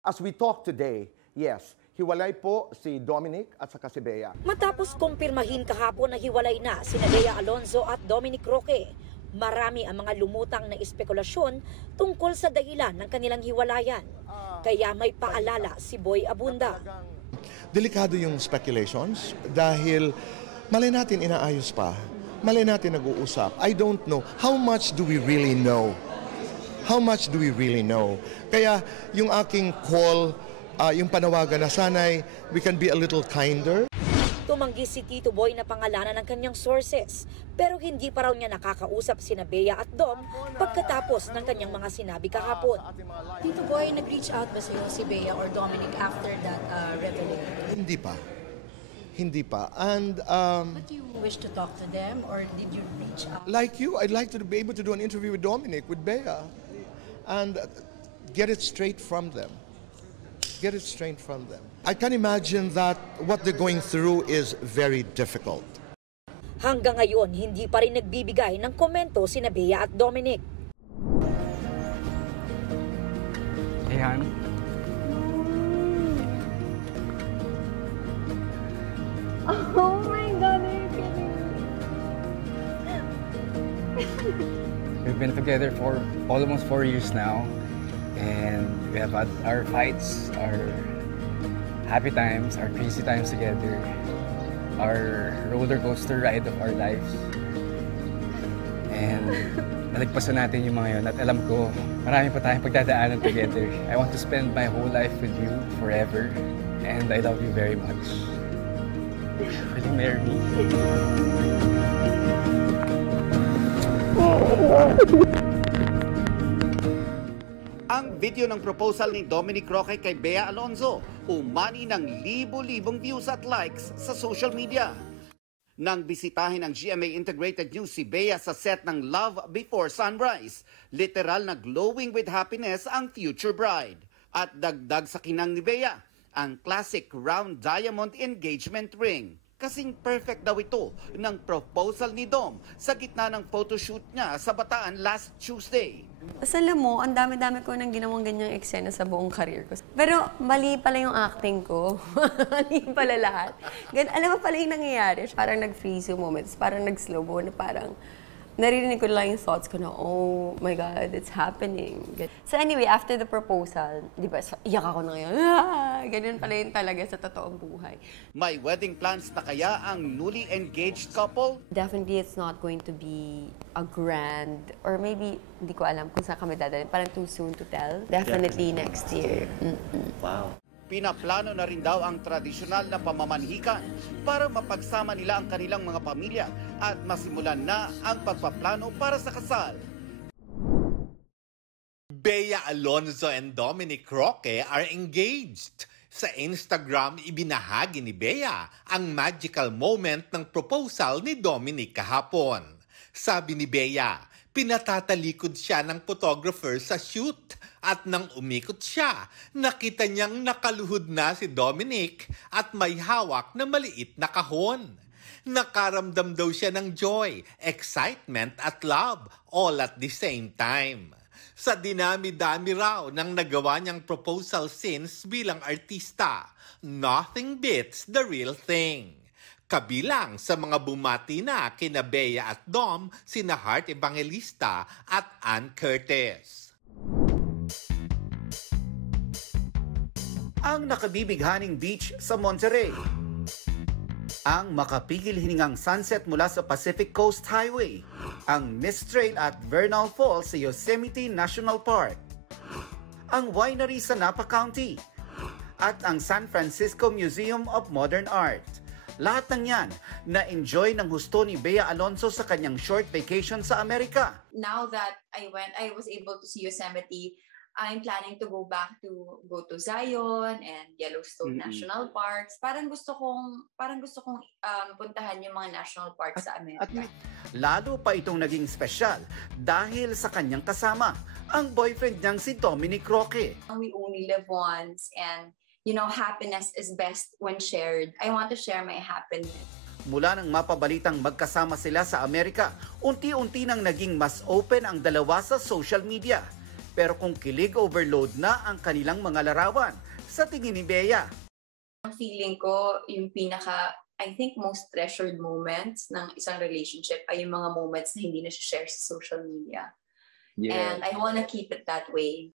As we talk today, yes, hiwalay po si Dominic at saka si Bea. Matapos kumpirmahin kahapon na hiwalay na sina Bea Alonzo at Dominic Roque, marami ang mga lumutang na espekulasyon tungkol sa dahilan ng kanilang hiwalayan. Kaya may paalala si Boy Abunda. Delikado yung speculations dahil malay natin inaayos pa. Malay natin nag-uusap. I don't know. How much do we really know? How much do we really know? Kaya yung aking call, yung panawagan na sanay, we can be a little kinder. Tumanggi si Tito Boy na pangalanan ng kanyang sources, pero hindi pa raw niya nakakausap sina Bea at Dom pagkatapos ng kanyang mga sinabi kahapon. Tito Boy, nag-reach out ba sa'yo si Bea or Dominic after that revelation? Hindi pa. Hindi pa. And But do you wish to talk to them or did you reach out? like you, I'd like to be able to do an interview with Dominic, with Bea, and get it straight from them. Get it straight from them. I can imagine that what they're going through is very difficult. Hanggang ngayon, hindi pa rin nagbibigay ng komento sina Bea at Dominic. Hey, Han. Oh my God, are you kidding me? We've been together for almost 4 years now, and we have had our fights, our happy times, our crazy times together, our roller coaster ride of our lives. And nalagpasan natin yung mga yun at alam ko, marami pa tayong pagdadaanan together. I want to spend my whole life with you forever, and I love you very much. Will you marry me? Ang video ng proposal ni Dominic Roque kay Bea Alonzo umani ng libo-libong views at likes sa social media. Nang bisitahin ng GMA Integrated News si Bea sa set ng Love Before Sunrise, literal na glowing with happiness ang future bride. At dagdag sa kinang ni Bea, ang classic round diamond engagement ring. Kasing perfect daw ito ng proposal ni Dom sa gitna ng photoshoot niya sa Bataan last Tuesday. Tapos alam mo, ang dami-dami ko nang ginawang ganyang eksena sa buong career ko. Pero mali pala yung acting ko. Mali pala lahat. Alam mo pala yung nangyayari. Parang nag-freeze yung moments. Parang nag-slow-mo na parang naririnig ko lang yung thoughts ko na, oh my God, it's happening. So anyway, after the proposal, di ba, iyak ako na ngayon. Ganyan pala yun talaga sa totoong buhay. May wedding plans na kaya ang newly engaged couple? Definitely, it's not going to be a grand, or maybe, hindi ko alam kung saan kami dadalhin. Parang too soon to tell. Definitely next year. Wow. Pinaplano na rin daw ang tradisyonal na pamamanhikan para mapagsama nila ang kanilang mga pamilya at masimulan na ang pagpaplano para sa kasal. Bea Alonzo and Dominic Roque are engaged. Sa Instagram, ibinahagi ni Bea ang magical moment ng proposal ni Dominic kahapon. Sabi ni Bea, pinatatalikod siya ng photographer sa shoot at nang umikot siya, nakita niyang nakaluhod na si Dominic at may hawak na maliit na kahon. Nakaramdam daw siya ng joy, excitement at love all at the same time. Sa dinami-dami raw ng nagawa niyang proposal scenes bilang artista, nothing beats the real thing. Kabilang sa mga bumati na kina Bea at Dom, sina Heart Evangelista at Ann Curtis. Ang nakabibighaning beach sa Monterey. Ang makapigil hiningang sunset mula sa Pacific Coast Highway. Ang Mist Trail at Vernal Falls sa Yosemite National Park. Ang winery sa Napa County. At ang San Francisco Museum of Modern Art. Lahat ng yan na-enjoy ng husto ni Bea Alonzo sa kanyang short vacation sa Amerika. Now that I was able to see Yosemite. I'm planning to go to Zion and Yellowstone National Parks. Parang gusto kong puntahan yung mga national parks sa Amerika. Lalo pa itong naging special dahil sa kanyang kasama, ang boyfriend niyang si Dominic Roque. We only live once and happiness is best when shared. I want to share my happiness. Mula nang mapabalitang magkasama sila sa Amerika, unti-unti nang naging mas open ang dalawa sa social media. Pero kung kilig overload na ang kanilang mga larawan, sa tingin ni Bea, Ang feeling ko, yung I think most treasured moments ng isang relationship ay yung mga moments na hindi na share sa social media. And I wanna keep it that way.